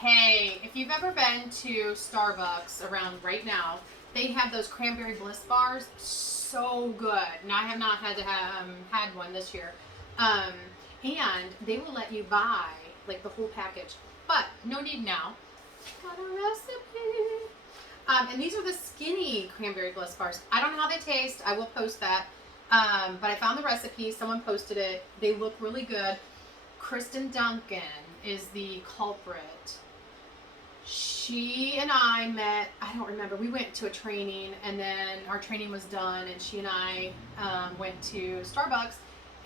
Hey, if you've ever been to Starbucks around right now, they have those cranberry bliss bars. So good. Now I have not had one this year, um, and they will let you buy like the whole package, but no need now. Got a recipe. And these are the skinny cranberry bliss bars. I don't know how they taste. I will post that. But I found the recipe. Someone posted it. They look really good. Kristen Duncan is the culprit. She and I met, I don't remember, we went to a training and then our training was done and she and I went to Starbucks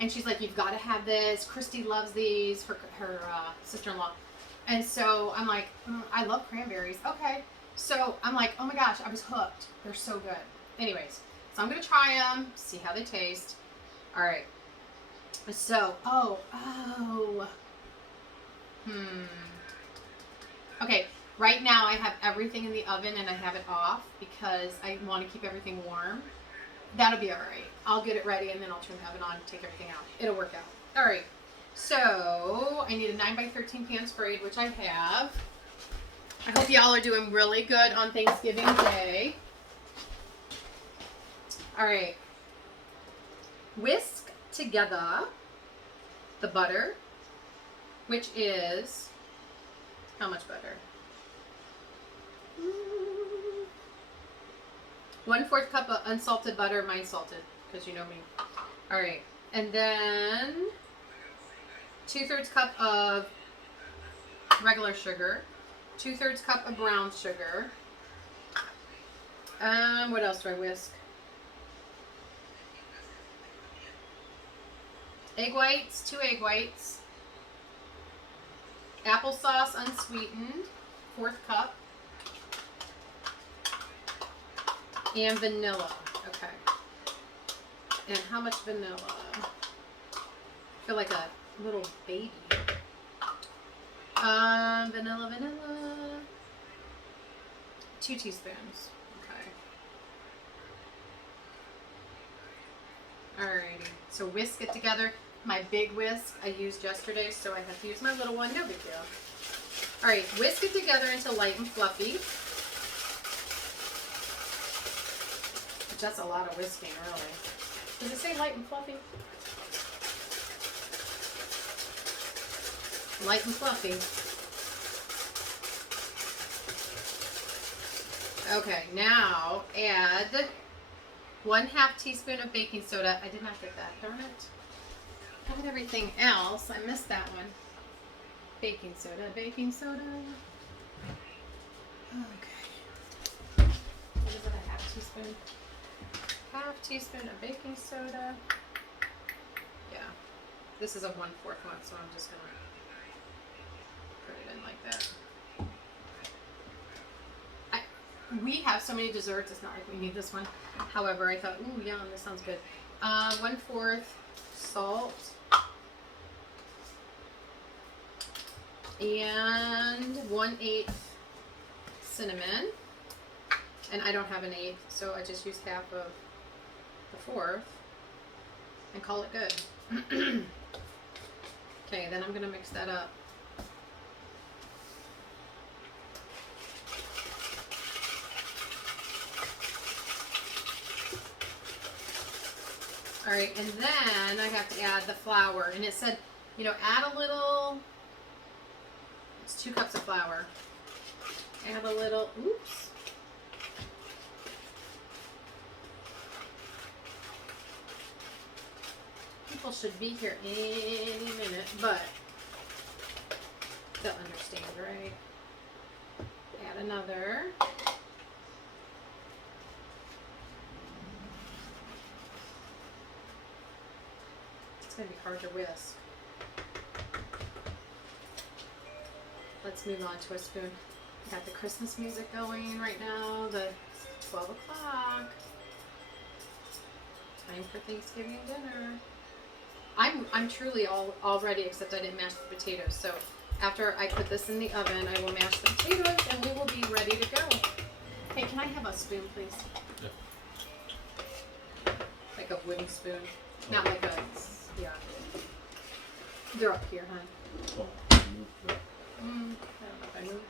and she's like, you've got to have this. Christy loves these, her sister-in-law. And so I'm like, I love cranberries. Okay. So I'm like, oh my gosh, I was hooked. They're so good. Anyways, so I'm going to try them, see how they taste. All right. So, okay. Right now I have everything in the oven and I have it off because I want to keep everything warm. That'll be all right. I'll get it ready and then I'll turn the oven on and take everything out. It'll work out. All right. So I need a 9x13 pan sprayed, which I have. I hope y'all are doing really good on Thanksgiving Day. All right. Whisk together the butter, which is how much butter? 1/4 cup of unsalted butter, mine salted, because you know me. All right, and then 2/3 cup of regular sugar, 2/3 cup of brown sugar. What else do I whisk? Egg whites, 2 egg whites. Applesauce unsweetened, 1/4 cup. And vanilla. Okay. And how much vanilla? I feel like a little baby. Vanilla. 2 teaspoons. Okay. Alrighty. So whisk it together. My big whisk I used yesterday, so I have to use my little one. No big deal. Alright, whisk it together until light and fluffy. That's a lot of whisking, really. Does it say light and fluffy? Light and fluffy. Okay, now add 1/2 teaspoon of baking soda. I did not get that, darn it. I had everything else. I missed that one. Baking soda. Okay. What is it, a 1/2 teaspoon? 1/2 teaspoon of baking soda. Yeah. This is a 1/4 one, so I'm just going to put it in like that. We have so many desserts, it's not like we need this one. However, I thought, ooh, yum, this sounds good. 1/4 salt. And 1/8 cinnamon. And I don't have an 1/8, so I just used half of the 1/4 and call it good. Okay, then I'm going to mix that up. All right, and then I have to add the flour. And it said, you know, add a little, it's 2 cups of flour. Add a little, oops. People should be here any minute, but they'll understand, right? Add another. It's going to be hard to whisk. Let's move on to a spoon. Got the Christmas music going right now, the 12 o'clock. Time for Thanksgiving dinner. I'm truly all ready, except I didn't mash the potatoes. So after I put this in the oven, I will mash the potatoes and we will be ready to go. Hey, can I have a spoon, please? Yeah. Like a wooden spoon. Not like a, yeah. They're up here, hon. I don't know if I moved.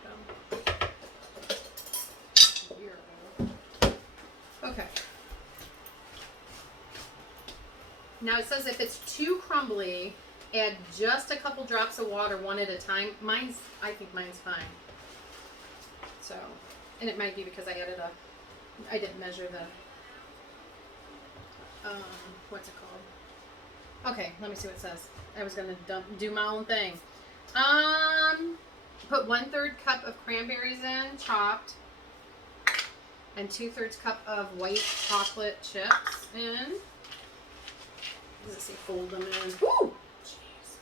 Now it says if it's too crumbly, add just a couple drops of water one at a time. I think mine's fine. So, and it might be because I didn't measure the, what's it called? Okay, let me see what it says. I was gonna do my own thing. Put 1/3 cup of cranberries in, chopped, and 2/3 cup of white chocolate chips in. Let's see, fold them in. Woo! Jeez.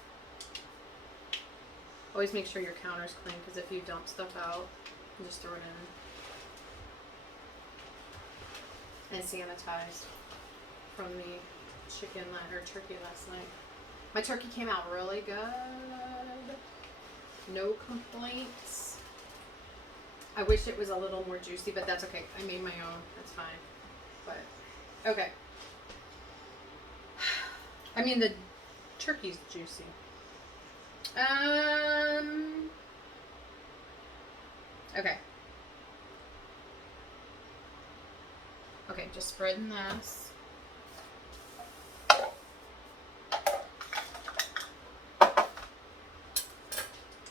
Always make sure your counter's clean, because if you dump stuff out, you just throw it in. And sanitized from the turkey last night. My turkey came out really good. No complaints. I wish it was a little more juicy, but that's okay. I made my own. That's fine. But, okay. I mean, the turkey's juicy. Okay. Okay, just spreading this.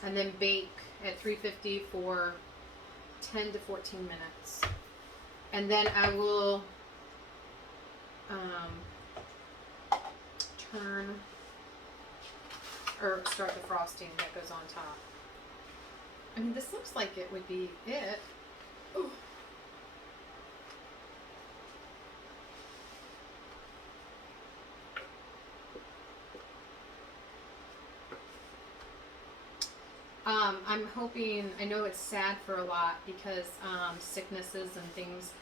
And then bake at 350 for 10 to 14 minutes. And then I will start the frosting that goes on top. I mean, this looks like it would be it. Ooh. I'm hoping, I know it's sad for a lot because sicknesses and things,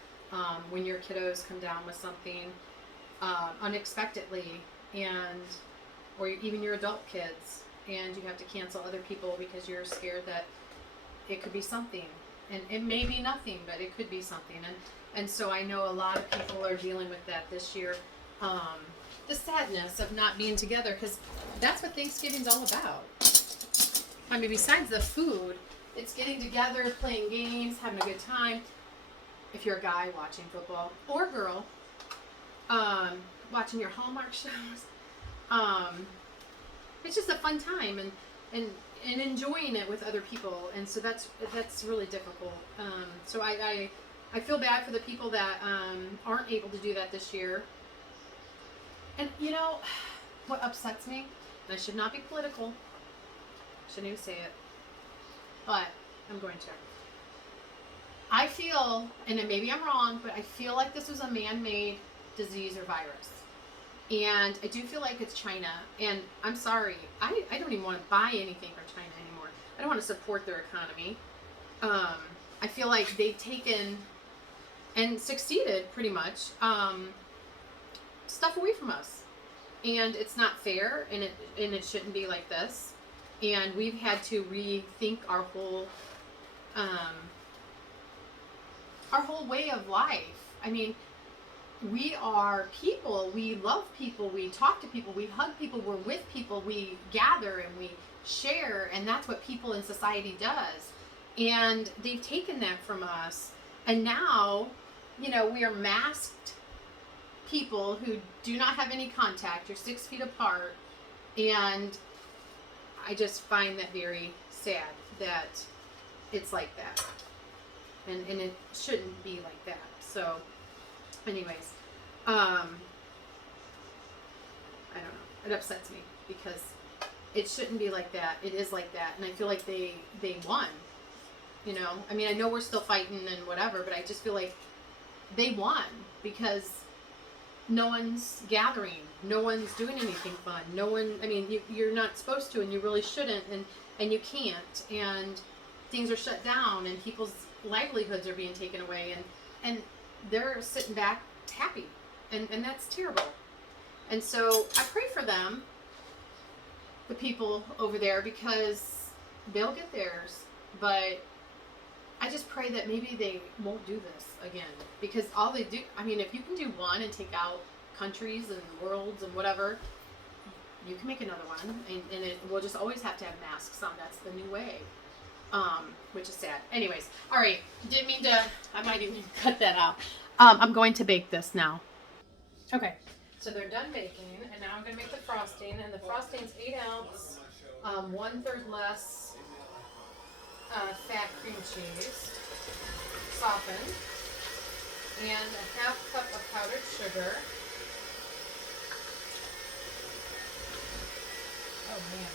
when your kiddos come down with something unexpectedly, or even your adult kids, and you have to cancel other people because you're scared that it could be something. And it may be nothing, but it could be something. And so I know a lot of people are dealing with that this year. The sadness of not being together, because that's what Thanksgiving's all about. I mean, besides the food, it's getting together, playing games, having a good time. If you're a guy watching football, or girl, watching your Hallmark shows. It's just a fun time and enjoying it with other people. And so that's really difficult. So I feel bad for the people that aren't able to do that this year. And you know what upsets me? And I should not be political. Shouldn't even say it, but I'm going to. I feel, and maybe I'm wrong, but I feel like this was a man-made disease or virus. And I do feel like it's China. And I'm sorry, I don't even want to buy anything from China anymore. I don't want to support their economy. I feel like they've taken and succeeded pretty much stuff away from us. And it's not fair, and it shouldn't be like this. And we've had to rethink our whole way of life. I mean, we are people. We love people. We talk to people. We hug people. We're with people. We gather and we share, and that's what people in society does. And they've taken that from us. And now, you know, we are masked people who do not have any contact. You're 6 feet apart, and I just find that very sad that it's like that. And it shouldn't be like that. So, anyways, I don't know. It upsets me because it shouldn't be like that. It is like that. And I feel like they won. You know? I mean, I know we're still fighting and whatever, but I just feel like they won because no one's gathering. No one's doing anything fun. No one, I mean, you're not supposed to, and you really shouldn't, and you can't, and things are shut down, and people's livelihoods are being taken away, and they're sitting back happy, and that's terrible. And so I pray for them, the people over there, because they'll get theirs, but I just pray that maybe they won't do this again, because all they do, I mean, if you can do one and take out countries and worlds and whatever, you can make another one, and we'll just always have to have masks on. That's the new way, which is sad. Anyways, all right, didn't mean to, I might even cut that out. I'm going to bake this now. Okay, So they're done baking, and now I'm going to make the frosting, and the frosting's 8 ounce, 1/3 less fat cream cheese, softened, and a 1/2 cup of powdered sugar. Oh man.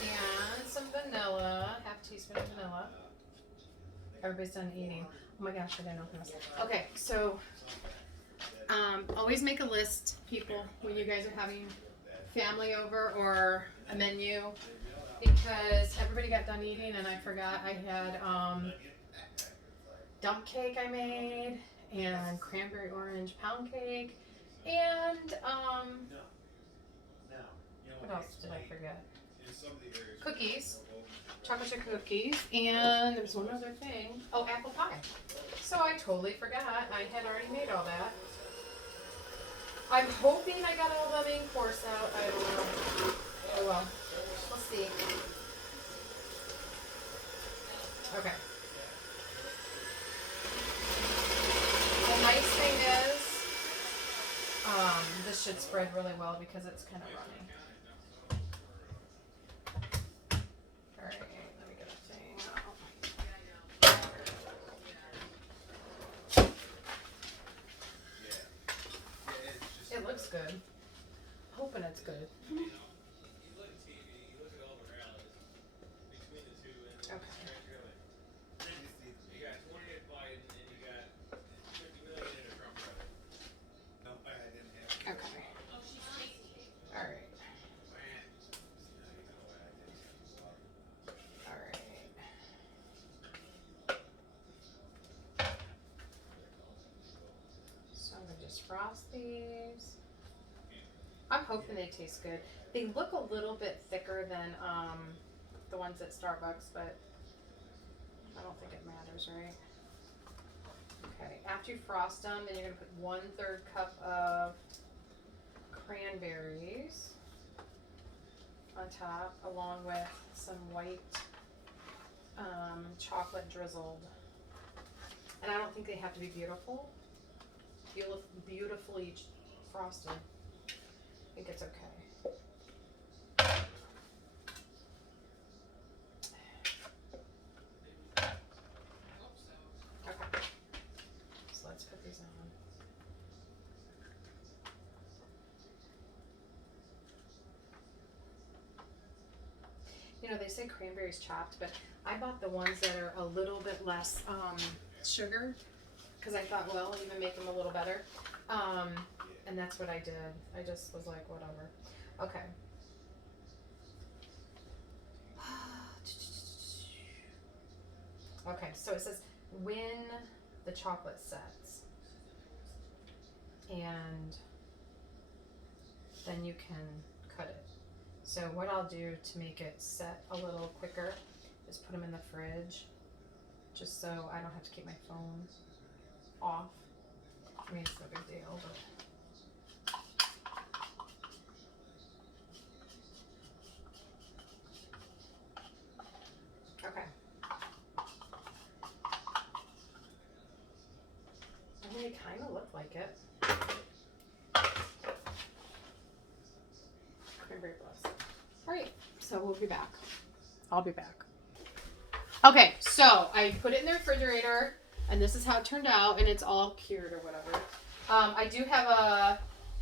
And some vanilla, 1/2 teaspoon of vanilla. Everybody's done eating. Oh my gosh, I didn't open this. Okay, so always make a list, people, when you guys are having family over or a menu, because everybody got done eating and I forgot I had dump cake I made, and cranberry orange pound cake, and what else did I forget? Cookies, chocolate chip cookies, and there was one other thing. Oh, apple pie. So I totally forgot. I had already made all that. I'm hoping I got all the main course out. I don't know. Oh well. We'll see. Okay. The nice thing is, this should spread really well because it's kind of runny. Alright, let me get a thing out. It looks good. Hoping it's good. Okay. Okay. Alright. Alright. So I'm gonna just frost these. I'm hoping they taste good. They look a little bit thicker than the ones at Starbucks, but I don't think it matters, right? Okay, after you frost them, then you're gonna put 1/3 cup of cranberries on top, along with some white chocolate drizzled. And I don't think they have to be beautiful. Beautifully frosted. I think it's okay. Okay. So let's put these on. You know, they say cranberries chopped, but I bought the ones that are a little bit less sugar, because I thought, well, even make them a little better. And that's what I did. I just was like, whatever. Okay. Okay, so it says when the chocolate sets. And then you can cut it. So what I'll do to make it set a little quicker is put them in the fridge, just so I don't have to keep my phone off. I mean, it's no big deal, but. Okay. I mean, they kind of look like it. Cranberry Bliss. All right, so we'll be back. I'll be back. Okay, so I put it in the refrigerator, and this is how it turned out, and it's all cured or whatever. I do have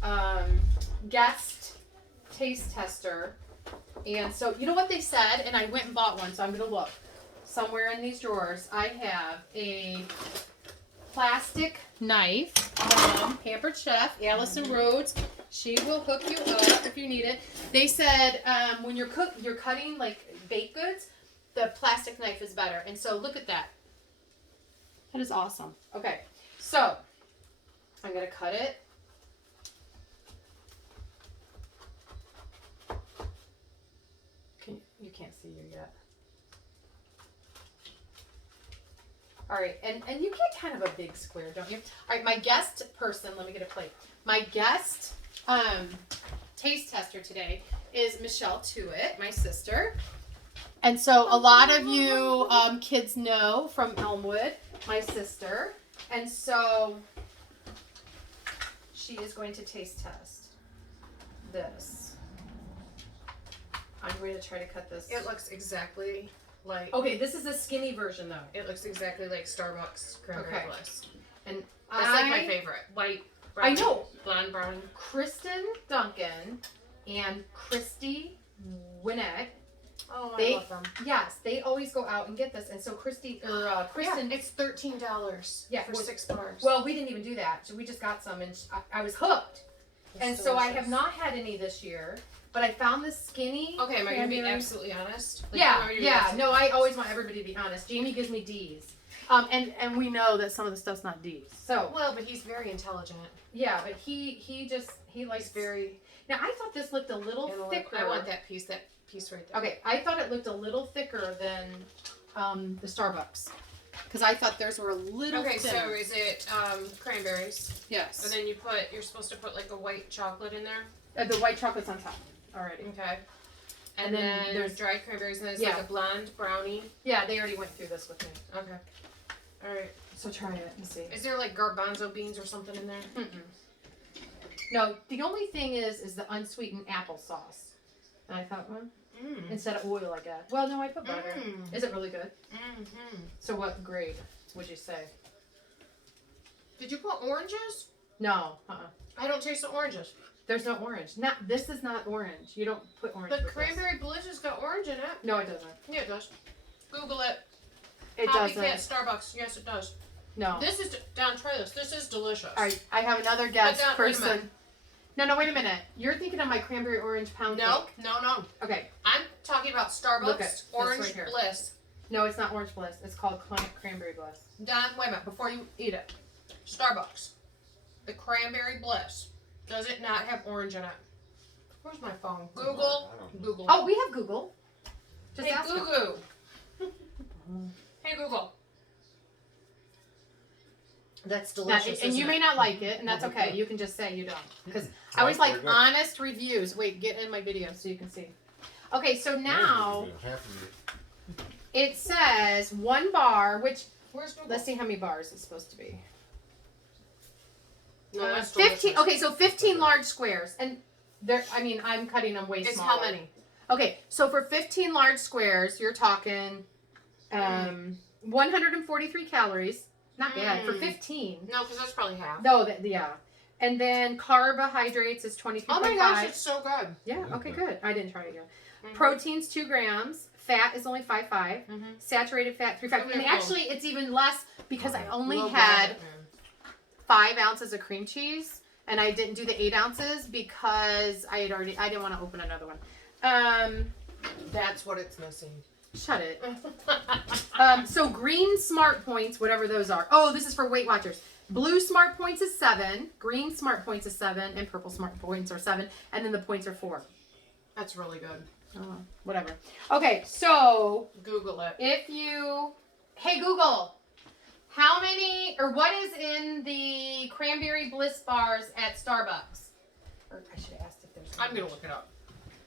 a guest taste tester, and so you know what they said, and I went and bought one, so I'm gonna look somewhere in these drawers. I have a plastic knife from Pampered Chef, Allison Rhodes. She will hook you up if you need it. They said when you're cutting like baked goods, the plastic knife is better. And so look at that. That is awesome. Okay, so I'm gonna cut it. You can't see you yet. All right, and you get kind of a big square, don't you? All right, my guest person, let me get a plate. My guest taste tester today is Michelle Tuitt, my sister. And so a lot of you kids know from Elmwood, my sister. And so she is going to taste test this. I'm going to try to cut this. It looks exactly like... Okay, this is a skinny version though. It looks exactly like Starbucks Cranberry Bliss. And that's like my favorite. White, brown, I know. Blonde, brown. Kristen Duncan and Christy Winnett. Oh, I love them. Yes, they always go out and get this. And so Kristen... Yeah, it's $13 for 6 bars. Well, we didn't even do that. So we just got some and I was hooked. It's and delicious. so I have not had any this year. But I found this skinny. Okay, am I going to be absolutely honest? Like, yeah. No, I always want everybody to be honest. Jamie gives me D's. And we know that some of the stuff's not D's. So well, but he's very intelligent. Yeah, but he likes very. Now I thought this looked a little thicker. I want that piece right there. Okay, I thought it looked a little thicker than the Starbucks. Because I thought theirs were a little thinner. So is it cranberries? Yes. And then you're supposed to put like a white chocolate in there? The white chocolate's on top already. Okay. And then there's dried cranberries, and then it's like a blonde brownie. Yeah, they already went through this with me. Okay. All right. So try it and see. Is there like garbanzo beans or something in there? Mm-mm. No, the only thing is the unsweetened applesauce. And I thought, well, instead of oil, I guess. Well, no, I put butter. Is it really good? Mm-hmm. So what grade would you say? Did you put oranges? No. I don't taste the oranges. There's no orange. This is not orange. You don't put orange. The Cranberry Bliss has got orange in it. No, it doesn't. Yeah, it does. Google it. It doesn't. Copycat Starbucks. Yes, it does. No. This is try this. This is delicious. All right, I have another guest person. Wait a minute. No, wait a minute. You're thinking of my cranberry orange pound cake. No. Okay. I'm talking about Starbucks Orange right Bliss. No, it's not Orange Bliss. It's called Cranberry Bliss. Don, wait a minute. Before you eat it. Starbucks. The Cranberry Bliss. Does it not have orange in it? Where's my phone? Google. Oh, we have Google. Just ask Google. Hey, Google. That's delicious. And you may not like it, and that's okay. You can just say you don't. Because I always like honest reviews. Wait, get in my video so you can see. Okay, so now it says 1 bar, which, let's see how many bars it's supposed to be. No, that's 15. delicious. Okay, so 15 large squares. And I'm cutting them way smaller. It's how many? Okay, so for 15 large squares, you're talking 143 calories. Not bad for 15. No, because that's probably half. No, yeah. And then carbohydrates is 23.5. Oh my gosh, it's so good. Yeah, okay, good. I didn't try it again. Proteins 2 grams. Fat is only 5.5. Saturated fat 3.5. And actually, it's even less because I only had 5 ounces of cream cheese. And I didn't do the 8 ounces because I didn't want to open another one. That's what it's missing. Shut it. So green smart points, whatever those are. Oh, this is for Weight Watchers. Blue smart points is 7. Green smart points is 7. And purple smart points are 7. And then the points are 4. That's really good. Oh, whatever. Okay, so Google it. Hey Google, how many, or what is in the Cranberry Bliss Bars at Starbucks? Or I should have asked if there's. I'm going to look it up.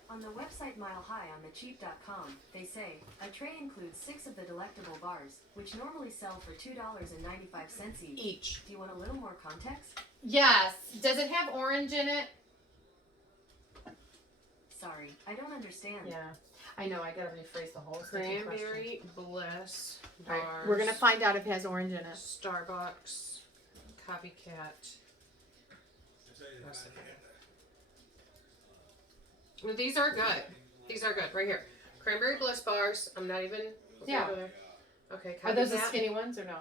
On the website Mile High on thecheap.com, they say, a tray includes 6 of the delectable bars, which normally sell for $2.95 each. Do you want a little more context? Yes. Does it have orange in it? Sorry, I don't understand. Yeah. I know, I gotta rephrase the whole Cranberry Bliss Bars. Right, we're gonna find out if it has orange in it. Starbucks copycat. Well, these are good. These are good. Right here. Cranberry Bliss Bars. I'm not even... Yeah. Okay, Are those the skinny ones or no?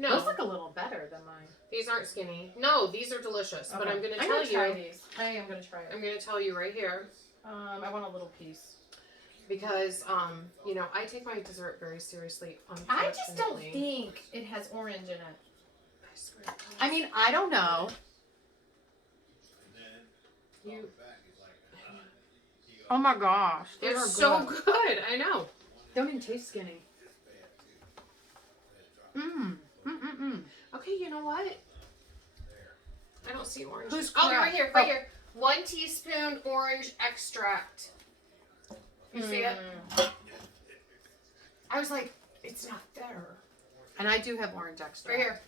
No. Those look a little better than mine. These aren't skinny. No, these are delicious. Okay. But I'm going to tell you... try these. I am going to try it. I'm going to tell you right here. I want a little piece. Because, you know, I take my dessert very seriously, I just don't think it has orange in it. I swear. I mean, I don't know. Oh my gosh. They're so good. I know. Don't even taste skinny. Okay, you know what? I don't see orange. Who's they're right here. Right here. 1 teaspoon orange extract. You see it? I was like, it's not there. And I do have orange extra. Right here.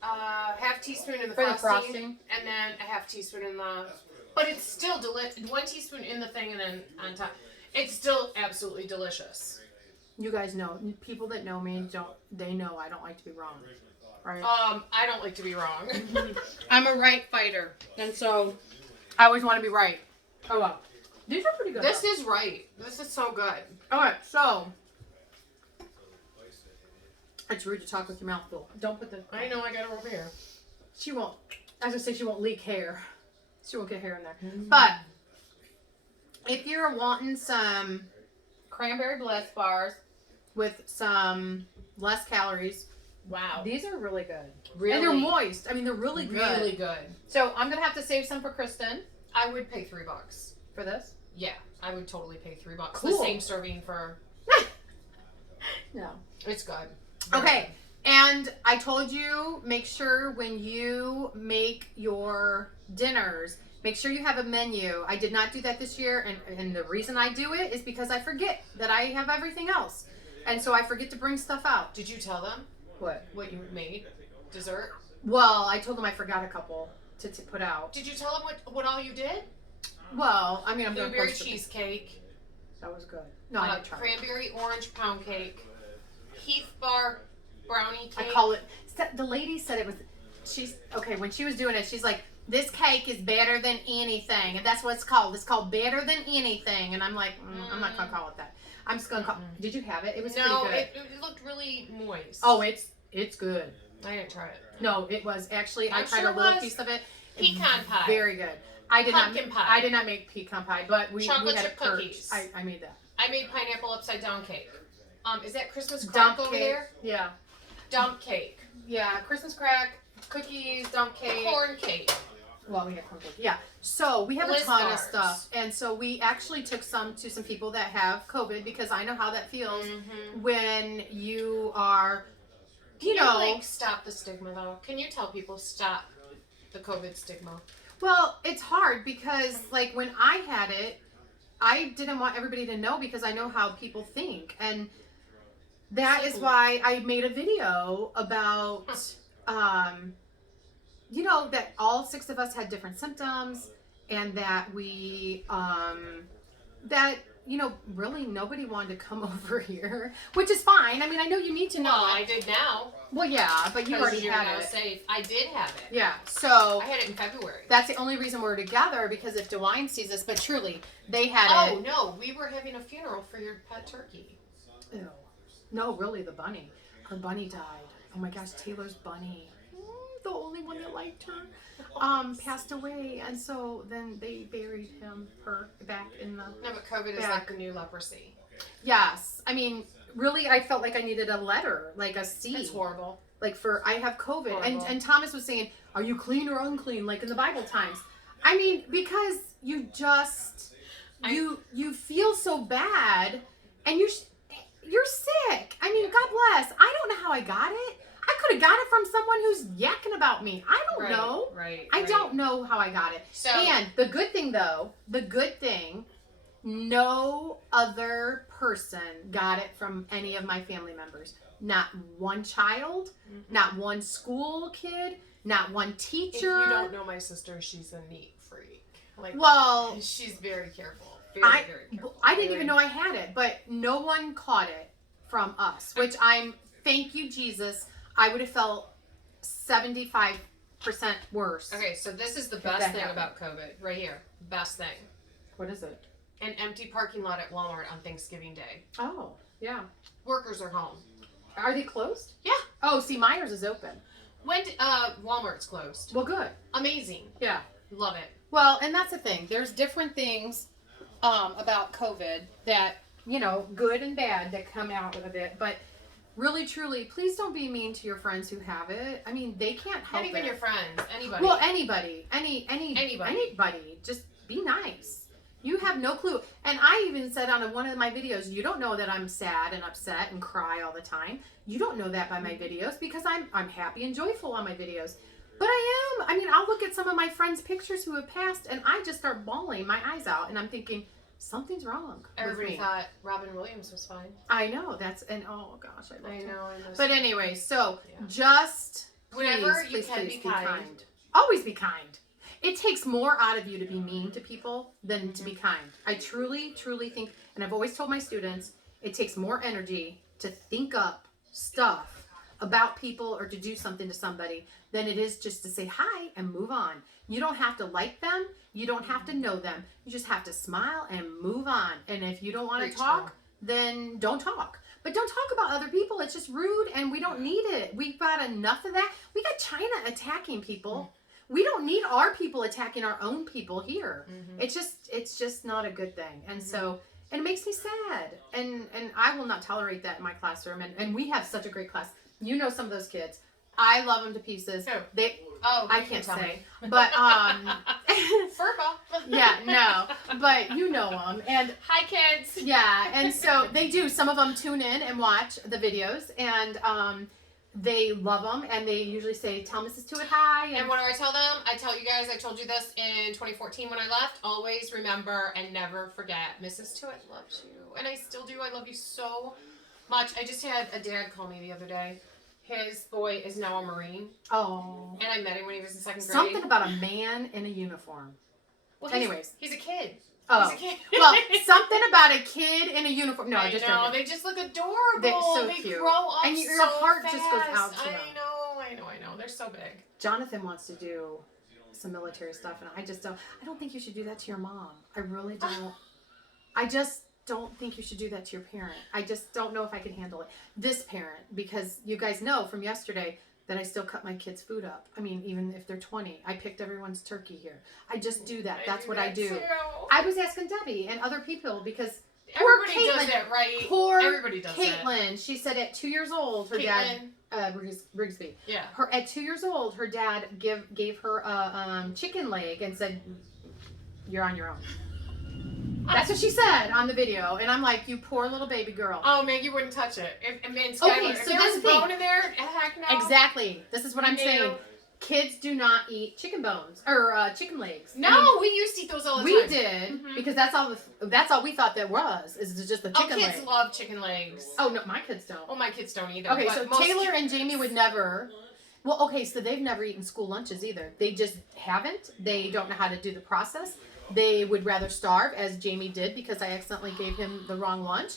Half teaspoon in the For the frosting, frosting. and then a half teaspoon in the. But it's still 1 teaspoon in the thing, and then on top, it's still absolutely delicious. You guys know, people that know me they know I don't like to be wrong, right? I don't like to be wrong. I'm a right fighter, and so I always want to be right. Oh well, these are pretty good. This is right. This is so good. All right, so it's rude to talk with your mouth full. Don't put the. I know, I got it over here. She won't. I was gonna say she won't leak hair. She won't get hair in there. But if you're wanting some cranberry bliss bars with some less calories, Wow. these are really good. Really? And they're moist. I mean, they're really good. Really good. So I'm gonna have to save some for Kristen I would pay $3. for this. Yeah, I would totally pay $3. Cool. The same serving for. No. It's good. Okay. And I told you, make sure when you make your dinners, make sure you have a menu. I did not do that this year, and the reason I do it is because I forget that I have everything else. And so I forget to bring stuff out. Did you tell them What? what you made? Dessert? Well, I told them I forgot a couple to put out. Did you tell them what all you did? Well, I mean, I'm going to Blueberry post it. cheesecake. That was good. No, I didn't try it. Cranberry orange pound cake. Heath bar brownie cake. I call it, the lady said it was, when she was doing it, she's like, this cake is better than anything. And that's what it's called. It's called better than anything. And I'm like, I'm not going to call it that. I'm just going to call did you have it? It was no, pretty good. it looked really moist. Oh, it's good. I didn't try it. No, it was actually, I I'm tried sure a little it was. piece of it. Pecan pie. Very good. I did Pumpkin not, pie. I did not make pecan pie, but we Chocolate had chip it perched. cookies. I made that. I made pineapple upside down cake. Is that Christmas Dump crack over cake. there? Yeah. Dump cake. Yeah, Christmas crack, cookies, dump cake. Corn cake. Well, we had corn cake. Yeah. So we have Bliss a ton bars. of stuff. And so we actually took some to some people that have COVID because I know how that feels when you are, you know. Like, stop the stigma, though. Can you tell people stop the COVID stigma? Well, it's hard because, like, when I had it, I didn't want everybody to know because I know how people think. And that is why I made a video about, you know, that all 6 of us had different symptoms and that we, you know, really nobody wanted to come over here, which is fine. I mean, I know you need to know. Well, I did now. Well, yeah, but you already you're had now it. safe. I did have it. Yeah, so I had it in February. that's the only reason we're together because if DeWine sees us, but truly, they had it. Oh, no. We were having a funeral for your pet turkey. Ew. No, really, the bunny. Her bunny died. Oh my gosh, Taylor's bunny. The only one that liked her. Passed away, and so then they buried her back in the. No, but COVID is like the new leprosy. Yes, I mean, really, I felt like I needed a letter, like a C. It's horrible. Like I have COVID, Horrible. and Thomas was saying, "Are you clean or unclean?" Like in the Bible times. I mean, because you just you feel so bad, and you're sick. I mean, God bless. I don't know how I got it. I could have got it from someone who's yakking about me. I don't know. Right. I don't know how I got it. So, and the good thing, no other person got it from any of my family members. Not one child, not one school kid, not one teacher. If you don't know my sister, she's a neat freak. Like, well, she's very careful. Very careful. I didn't even know I had it, but no one caught it from us, which thank you, Jesus. I would have felt 75% worse. Okay, so this is the best thing about COVID. Right here. Best thing. What is it? An empty parking lot at Walmart on Thanksgiving Day. Oh, yeah. Workers are home. Are they closed? Yeah. Oh, see, Myers is open. When Walmart's closed. Well, good. Amazing. Yeah. Love it. Well, and that's the thing. There's different things about COVID that, you know, good and bad that come out of it. But really, truly, please don't be mean to your friends who have it. I mean, they can't help Not even it. your friends. Anybody. Well, anybody. Anybody. Just be nice. You have no clue. And I even said on one of my videos, you don't know that I'm sad and upset and cry all the time. You don't know that by my videos because I'm happy and joyful on my videos. But I am. I mean, I'll look at some of my friends' pictures who have passed and I just start bawling my eyes out. And I'm thinking, something's wrong. Everybody with me. thought Robin Williams was fine. I know and oh gosh, I love I him. know. But anyway, so Yeah. just Whenever please, you can please be kind. Always be kind. It takes more out of you to be mean to people than to be kind. I truly, truly think, and I've always told my students, it takes more energy to think up stuff about people or to do something to somebody than it is just to say hi and move on. You don't have to like them. You don't have to know them. You just have to smile and move on. And if you don't want to talk, then don't talk. But don't talk about other people. It's just rude and we don't need it. We've got enough of that. We got China attacking people. We don't need our people attacking our own people here. It's just not a good thing. And so, and it makes me sad. And I will not tolerate that in my classroom. And we have such a great class. You know some of those kids. I love them to pieces. Who? I can't say. But Furba. yeah, no. But you know them. And hi kids. yeah, and so they do. Some of them tune in and watch the videos, and they love them, and they usually say, "Tell Mrs. Tuitt hi." And what do I tell them? I tell you guys, I told you this in 2014 when I left. Always remember and never forget, Mrs. Tuitt loves you, and I still do. I love you so much. I just had a dad call me the other day. His boy is now a Marine. Oh. And I met him when he was in second grade. Something about a man in a uniform. Well, anyways, he's a kid. Oh, he's a kid. Well, something about a kid in a uniform. No, I just know. joking. They just look adorable. They're so they cute. grow up And your so heart fast. just goes out to them. I know. They're so big. Jonathan wants to do some military stuff, and I don't think you should do that to your mom. I really don't. I just don't think you should do that to your parent. I just don't know if I can handle it. This parent, because you guys know from yesterday that I still cut my kids' food up. I mean, even if they're 20, I picked everyone's turkey here. I just do that. That's what I do. Too. I was asking Debbie and other people because everybody does that, right? Poor everybody does Caitlin. That. She said at 2 years old, her dad, Rigsby. Yeah. At 2 years old, her dad gave her a chicken leg and said, "You're on your own." That's what she said on the video, and I'm like, "You poor little baby girl." Oh, Maggie wouldn't touch it. If so there was bone in there, heck no. Exactly. This is what I'm saying. Kids do not eat chicken bones or chicken legs. No, we used to eat those all the time. We did because that's all we thought there was is just the chicken leg. Kids love chicken legs. Oh no, my kids don't. Oh, my kids don't either. Okay, so Taylor and Jamie would never. Well, okay, so they've never eaten school lunches either. They just haven't. They don't know how to do the process. They would rather starve, as Jamie did, because I accidentally gave him the wrong lunch.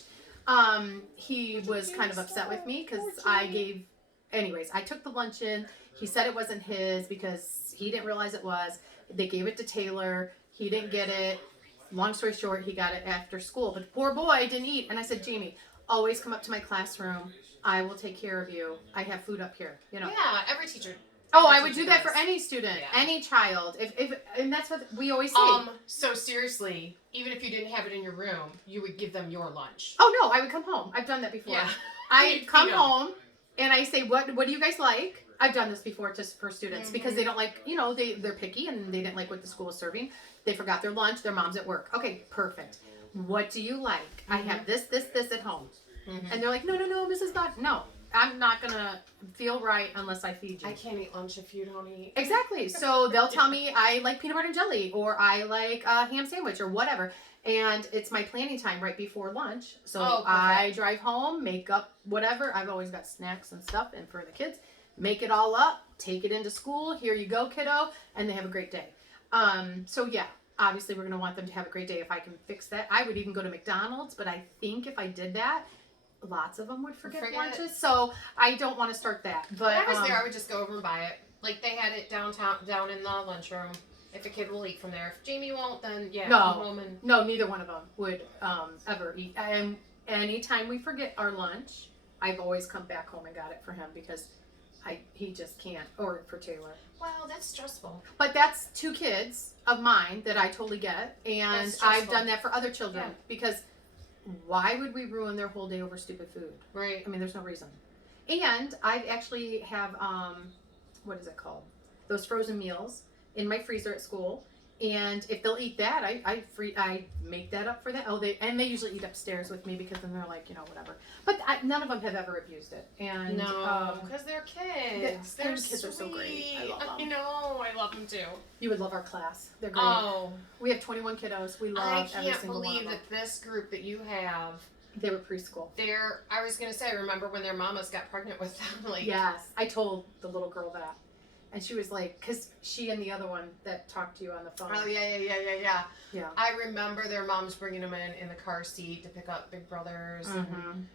He was kind of upset with me because anyways, I took the lunch in. He said it wasn't his because he didn't realize it was. They gave it to Taylor. He didn't get it. Long story short, he got it after school. But the poor boy didn't eat. And I said, Jamie, always come up to my classroom. I will take care of you. I have food up here. You know. Yeah, every teacher. Oh, I would do that for any student, any child. And that's what we always say. So seriously, even if you didn't have it in your room, you would give them your lunch. Oh no, I would come home. I've done that before. Yeah. I come home and I say, what do you guys like? I've done this before just for students because they don't like, they're picky and they didn't like what the school was serving. They forgot their lunch. Their mom's at work. Okay, perfect. What do you like? I have this at home. And they're like, no, Mrs. Dodd. No, I'm not going to feel right unless I feed you. I can't eat lunch if you don't eat. Exactly. So they'll tell me I like peanut butter and jelly or I like a ham sandwich or whatever. And it's my planning time right before lunch. So I drive home, make up whatever. I've always got snacks and stuff and for the kids. Make it all up, take it into school. Here you go, kiddo. And they have a great day. So yeah, obviously we're going to want them to have a great day if I can fix that. I would even go to McDonald's, but I think if I did that, lots of them would forget lunches. So I don't want to start that. But when I was there, I would just go over and buy it. Like they had it down in the lunchroom. If a kid will eat from there. If Jamie won't, then come home and... No, neither one of them would ever eat. And anytime we forget our lunch, I've always come back home and got it for him because he just can't. Or for Taylor. Wow, that's stressful. But that's 2 kids of mine that I totally get. And I've done that for other children because why would we ruin their whole day over stupid food? Right. I mean, there's no reason. And I actually have, what is it called? Those frozen meals in my freezer at school. And if they'll eat that, I make that up for them. Oh, they usually eat upstairs with me because then they're like, whatever. But none of them have ever abused it. And no, because they're kids. They're kids sweet. are so great. I love them. I know. I love them too. You would love our class. They're great. Oh, we have 21 kiddos. We love every single one of them. I can't believe that this group that you have. They were preschool. I was gonna say, remember when their mamas got pregnant with them? Like, yes, I told the little girl that. And she was like, because she and the other one that talked to you on the phone. Oh, yeah. Yeah. I remember their moms bringing them in the car seat to pick up big brothers. Mm-hmm. And,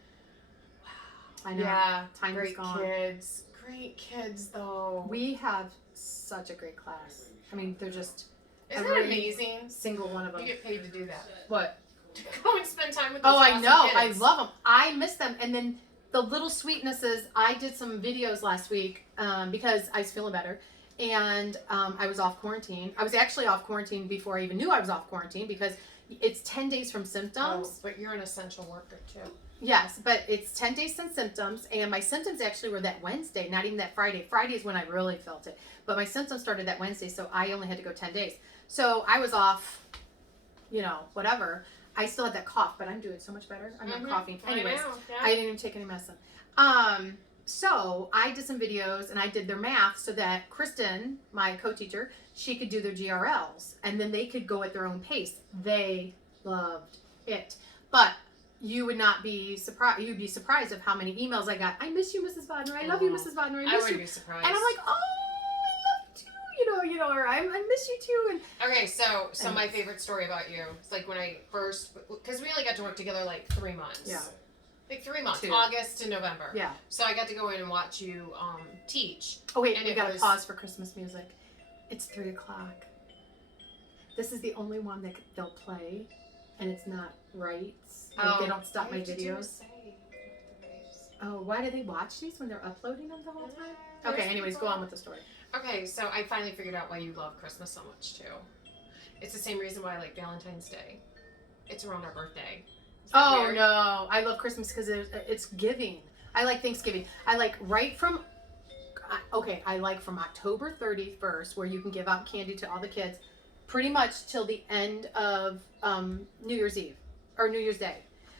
I know. yeah, Time great is gone. kids. Great kids, though. We have such a great class. I mean, they're just... Isn't it amazing? Single one of them. You get paid to do that. What? To go and spend time with those I awesome know. kids. I love them. I miss them. And then the little sweetnesses, I did some videos last week because I was feeling better. And I was off quarantine. I was actually off quarantine before I even knew I was off quarantine because it's 10 days from symptoms. Oh, but you're an essential worker, too. Yes, but it's 10 days since symptoms. And my symptoms actually were that Wednesday, not even that Friday. Friday is when I really felt it. But my symptoms started that Wednesday, so I only had to go 10 days. So I was off, whatever. I still had that cough, but I'm doing so much better. I'm not coughing. Anyways, I didn't even take any medicine. So I did some videos and I did their math so that Kristen, my co-teacher, she could do their GRLs and then they could go at their own pace. They loved it. But you would not be surprised. You'd be surprised of how many emails I got. I miss you, Mrs. Bodner. I love you, Mrs. Bodner. I would you. be surprised. And I'm like, oh, I love you too. Or I miss you too. And okay, so my favorite story about you is like when I first, because we only got to work together like 3 months. Yeah. Like 3 months, 2. August to November. Yeah. So I got to go in and watch you teach. Oh wait, and we got to pause for Christmas music. It's 3:00. This is the only one that they'll play, and it's not right. Like they don't stop my videos. Oh, why do they watch these when they're uploading them the whole time? Okay, anyways, go on with the story. Okay, so I finally figured out why you love Christmas so much too. It's the same reason why I like Valentine's Day. It's around our birthday. Oh weird? No, I love Christmas because it's giving. I like Thanksgiving. I like from October 31st, where you can give out candy to all the kids, pretty much till the end of New Year's Eve or New Year's Day.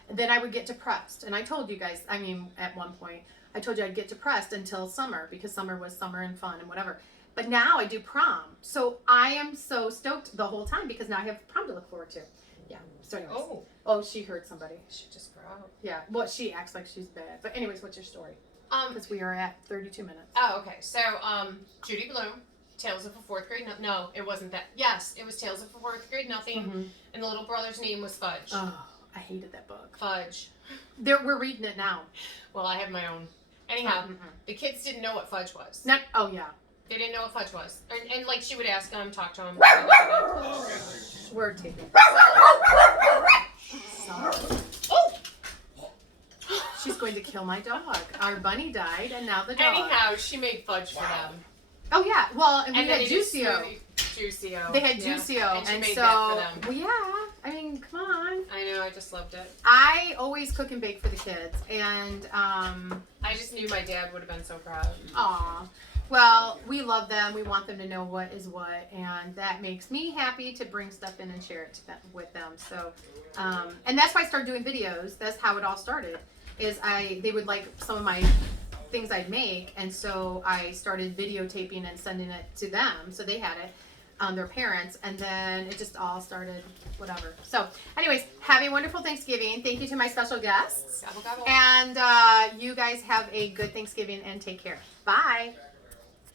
And then I would get depressed. And I told you guys, at one point, I told you I'd get depressed until summer because summer was summer and fun and whatever. But now I do prom. So I am so stoked the whole time because now I have prom to look forward to. Yeah. So anyways. Oh, she heard somebody. She just grew out. Yeah. Well, she acts like she's bad. But anyways, what's your story? Because we are at 32 minutes. Oh, okay. So, Judy Bloom, Tales of a Fourth Grade... No, it wasn't that. Yes, it was Tales of a Fourth Grade Nothing. Mm-hmm. And the little brother's name was Fudge. Oh, I hated that book. Fudge. We're reading it now. Well, I have my own. Anyhow, the kids didn't know what Fudge was. Oh, yeah. They didn't know what Fudge was. And like, she would ask them, talk to them. Word taping. Sorry. Oh! She's going to kill my dog. Our bunny died, and now the dog. Anyhow, she made fudge for them. Oh, yeah. Well, and we then had Juicio. Juicio. They had Juicio. And she made so, that for them. Well, yeah. I mean, come on. I know. I just loved it. I always cook and bake for the kids. And, I just knew my dad would have been so proud. Aw. Well, we love them. We want them to know what is what, and that makes me happy to bring stuff in and share it with them. So, and that's why I started doing videos. That's how it all started. They would like some of my things I'd make, and so I started videotaping and sending it to them, so they had it, their parents, and then it just all started, whatever. So, anyways, have a wonderful Thanksgiving. Thank you to my special guests, Gobble, gobble. and you guys have a good Thanksgiving and take care. Bye.